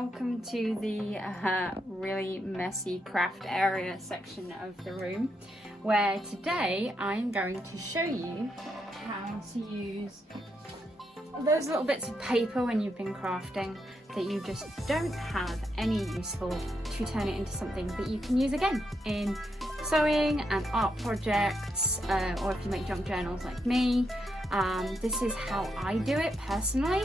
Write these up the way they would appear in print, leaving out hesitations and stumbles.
welcome to the really messy craft area section of the room, where today I'm going to show you how to use those little bits of paper when you've been crafting that you just don't have any use for, to turn it into something that you can use again in sewing and art projects, or if you make junk journals like me. This is how I do it personally.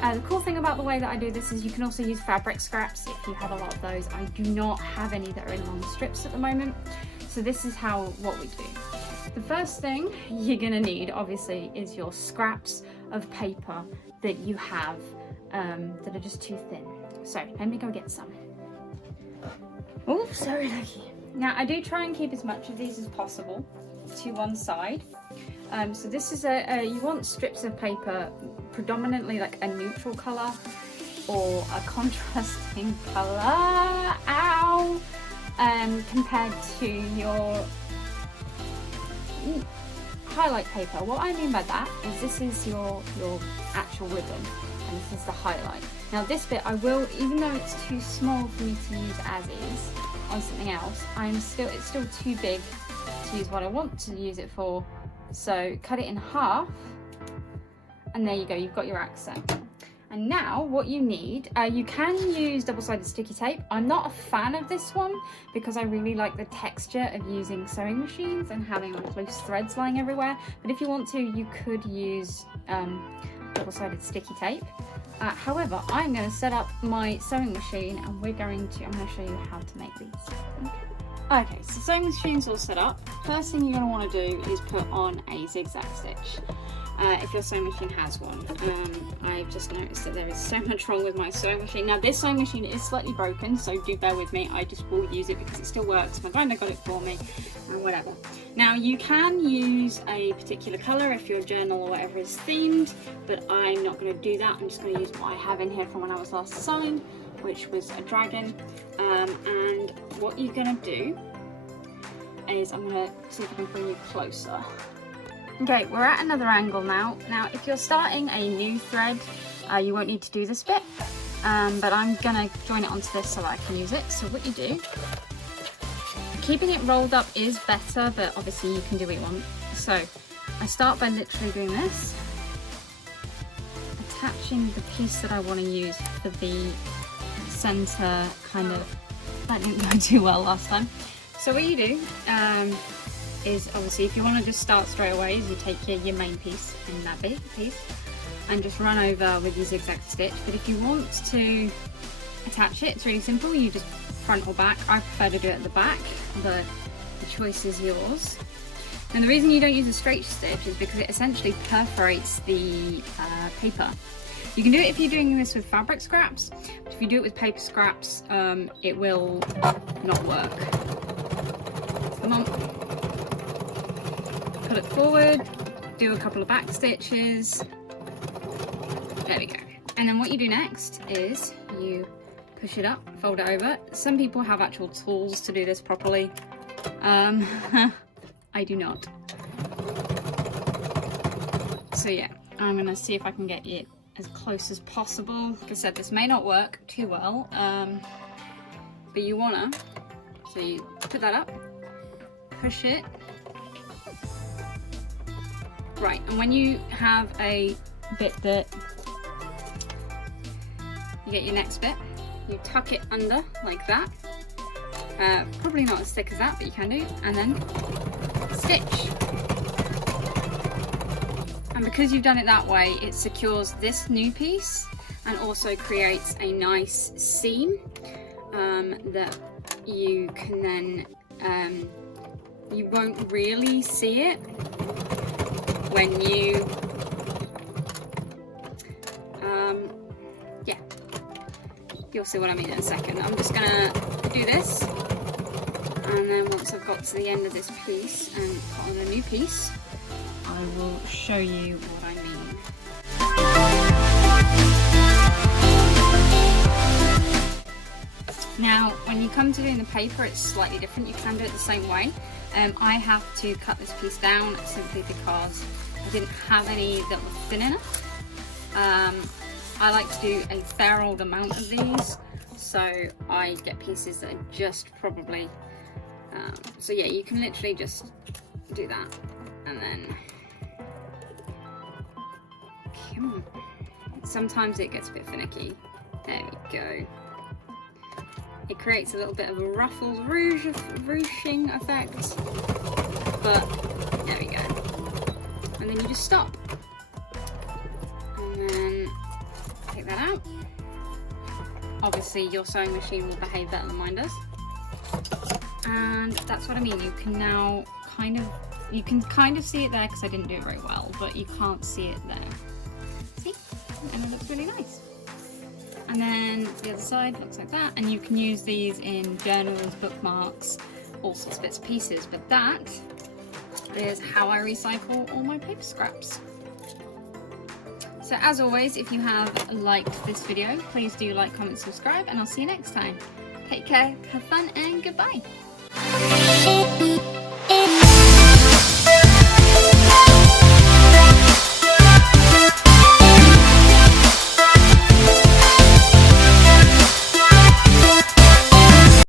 The cool thing about the way that I do this is you can also use fabric scraps if you have a lot of those. I do not have any that are in long strips at the moment, so this is what we do. The first thing you're gonna need, obviously, is your scraps of paper that you have that are just too thin. So let me go get some. Oh, sorry, lucky. Now I do try and keep as much of these as possible to one side. So this is you want strips of paper predominantly like a neutral colour or a contrasting colour, compared to your highlight paper. What I mean by that is this is your actual ribbon and this is the highlight. Now this bit I will, even though it's too small for me to use as is on something else, it's still too big to use what I want to use it for. So cut it in half, and there you go, you've got your accent. And now what you need, you can use double-sided sticky tape. I'm not a fan of this one because I really like the texture of using sewing machines and having like loose threads lying everywhere. But if you want to, you could use double-sided sticky tape. However, I'm going to set up my sewing machine and I'm going to show you how to make these. Okay, so sewing machine's all set up. First thing you're going to want to do is put on a zigzag stitch. If your sewing machine has one. I've just noticed that there is so much wrong with my sewing machine. Now this sewing machine is slightly broken, so do bear with me. I just will use it because it still works. My grinder got it for me and whatever. Now you can use a particular colour if your journal or whatever is themed, but I'm not going to do that. I'm just going to use what I have in here from when I was last sewing, which was a dragon. And what you're going to do is, I'm going to see if I can bring you closer. Okay, we're at another angle now. Now, if you're starting a new thread, you won't need to do this bit, but I'm gonna join it onto this so that I can use it. So what you do, keeping it rolled up is better, but obviously you can do what you want. So I start by literally doing this, attaching the piece that I want to use for the center kind of, that didn't go too well last time. So what you do, is obviously if you want to just start straight away is you take your main piece and that big piece and just run over with your zigzag stitch. But if you want to attach it, it's really simple. You just front or back. I prefer to do it at the back, but the choice is yours. And the reason you don't use a straight stitch is because it essentially perforates the paper. You can do it if you're doing this with fabric scraps, but if you do it with paper scraps, it will not work. Come on. Pull it forward, do a couple of back stitches, there we go. And then what you do next is you push it up, fold it over. Some people have actual tools to do this properly. I do not. So yeah, I'm gonna see if I can get it as close as possible. Like I said, this may not work too well, but you wanna, so you put that up, push it. Right, and when you have a bit that, you get your next bit, you tuck it under like that. Probably not as thick as that, but you can do. And then stitch. And because you've done it that way, it secures this new piece and also creates a nice seam that you can then, you won't really see it when you, yeah, you'll see what I mean in a second. I'm just gonna do this, and then once I've got to the end of this piece and put on a new piece, I will show you what I mean. Now, when you come to doing the paper, it's slightly different. You can do it the same way. I have to cut this piece down simply because I didn't have any that were thin enough. I like to do a fair old amount of these, so I get pieces that are just probably, so yeah, you can literally just do that, and then, come on. Sometimes it gets a bit finicky. There we go. It creates a little bit of a ruffled ruching effect, but there we go. And then you just stop. And then take that out. Obviously your sewing machine will behave better than mine does. And that's what I mean. You can now kind of see it there because I didn't do it very well, but you can't see it there. See? And it looks really nice. And then the other side looks like that, and you can use these in journals, bookmarks, all sorts of bits and pieces, but that is how I recycle all my paper scraps. So as always, if you have liked this video, please do like, comment, subscribe, and I'll see you next time. Take care, have fun, and goodbye.